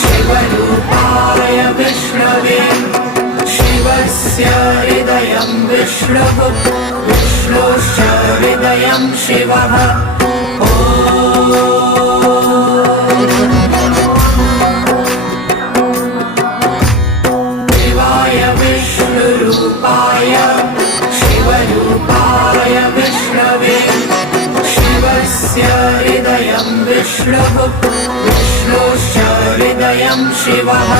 शिवरूपाय विष्णवे शिवस्य हृदयं विष्णुः विष्णोश्च हृदयं शिवः शिवाय विष्णुरूपाय शिवरूपाय विष्णवे शिवस्य हृदयं विष्णुः विष्णोश्च हृदयं शिवः